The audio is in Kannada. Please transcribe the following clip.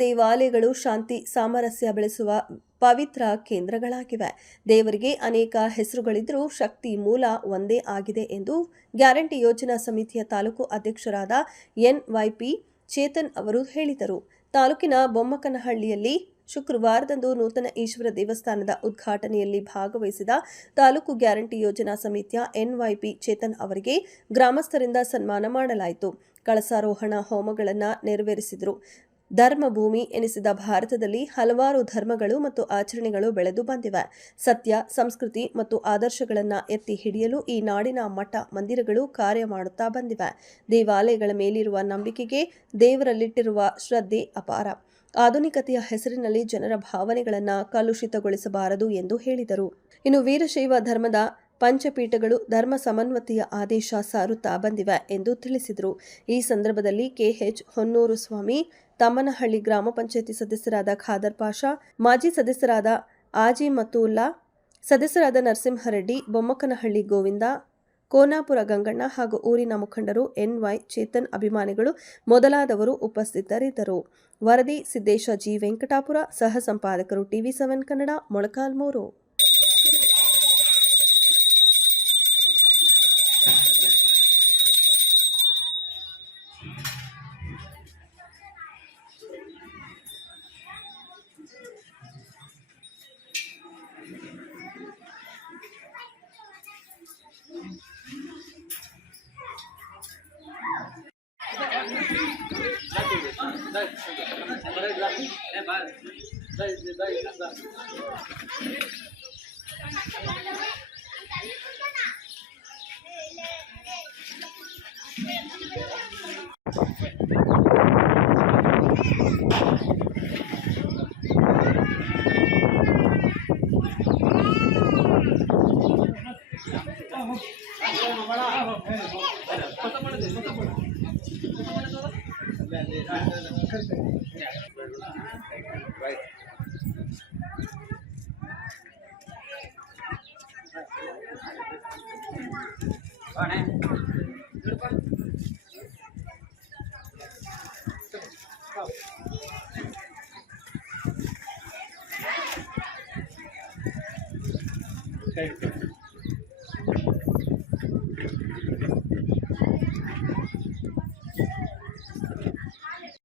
ದೇವಾಲಯಗಳು ಶಾಂತಿ ಸಾಮರಸ್ಯ ಬೆಳೆಸುವ ಪವಿತ್ರ ಕೇಂದ್ರಗಳಾಗಿವೆ. ದೇವರಿಗೆ ಅನೇಕ ಹೆಸರುಗಳಿದ್ದರೂ ಶಕ್ತಿ ಮೂಲ ಒಂದೇ ಆಗಿದೆ ಎಂದು ಗ್ಯಾರಂಟಿ ಯೋಜನಾ ಸಮಿತಿಯ ತಾಲೂಕು ಅಧ್ಯಕ್ಷರಾದ ಎನ್ವೈಪಿ ಚೇತನ್ ಅವರು ಹೇಳಿದರು. ತಾಲೂಕಿನ ಬೊಮ್ಮಕನಹಳ್ಳಿಯಲ್ಲಿ ಶುಕ್ರವಾರದಂದು ನೂತನ ಈಶ್ವರ ದೇವಸ್ಥಾನದ ಉದ್ಘಾಟನೆಯಲ್ಲಿ ಭಾಗವಹಿಸಿದ ತಾಲೂಕು ಗ್ಯಾರಂಟಿ ಯೋಜನಾ ಸಮಿತಿಯ ಎನ್ವೈಪಿ ಚೇತನ್ ಅವರಿಗೆ ಗ್ರಾಮಸ್ಥರಿಂದ ಸನ್ಮಾನ ಮಾಡಲಾಯಿತು. ಕಳಸಾರೋಹಣ ಹೋಮಗಳನ್ನು ನೆರವೇರಿಸಿದರು. ಧರ್ಮಭೂಮಿ ಎನಿಸಿದ ಭಾರತದಲ್ಲಿ ಹಲವಾರು ಧರ್ಮಗಳು ಮತ್ತು ಆಚರಣೆಗಳು ಬೆಳೆದು ಬಂದಿವೆ. ಸತ್ಯ, ಸಂಸ್ಕೃತಿ ಮತ್ತು ಆದರ್ಶಗಳನ್ನು ಎತ್ತಿ ಹಿಡಿಯಲು ಈ ನಾಡಿನ ಮಠ, ಮಂದಿರಗಳು ಕಾರ್ಯ ಮಾಡುತ್ತಾ ಬಂದಿವೆ. ದೇವಾಲಯಗಳ ಮೇಲಿರುವ ನಂಬಿಕೆಗೆ ದೇವರಲ್ಲಿಟ್ಟಿರುವ ಶ್ರದ್ಧೆ ಅಪಾರ. ಆಧುನಿಕತೆಯ ಹೆಸರಿನಲ್ಲಿ ಜನರ ಭಾವನೆಗಳನ್ನು ಕಲುಷಿತಗೊಳಿಸಬಾರದು ಎಂದು ಹೇಳಿದರು. ಇನ್ನು ವೀರಶೈವ ಧರ್ಮದ ಪಂಚಪೀಠಗಳು ಧರ್ಮ ಸಮನ್ವತಿಯ ಆದೇಶ ಸಾರುತ್ತಾ ಬಂದಿವೆ ಎಂದು ತಿಳಿಸಿದರು. ಈ ಸಂದರ್ಭದಲ್ಲಿ ಕೆಎಚ್ ಹೊನ್ನೂರು ಸ್ವಾಮಿ, ತಮ್ಮನಹಳ್ಳಿ ಗ್ರಾಮ ಪಂಚಾಯಿತಿ ಸದಸ್ಯರಾದ ಖಾದರ್ ಪಾಷಾ, ಮಾಜಿ ಸದಸ್ಯರಾದ ಆಜಿ ಮತುಲ್ಲಾ ಸದಸ್ಯರಾದ ನರಸಿಂಹರೆಡ್ಡಿ, ಬೊಮ್ಮಕನಹಳ್ಳಿ ಗೋವಿಂದ, ಕೋನಾಪುರ ಗಂಗಣ್ಣ ಹಾಗೂ ಊರಿನ ಮುಖಂಡರು ಎನ್ವೈ ಚೇತನ್ ಅಭಿಮಾನಿಗಳು ಮೊದಲಾದವರು ಉಪಸ್ಥಿತರಿದ್ದರು. ವರದಿ ಸಿದ್ದೇಶ ಜಿ. ವೆಂಕಟಾಪುರ, ಸಹ ಸಂಪಾದಕರು TV seven Kannada, Molakalmuru. Dai, dai, dai, dai. Right.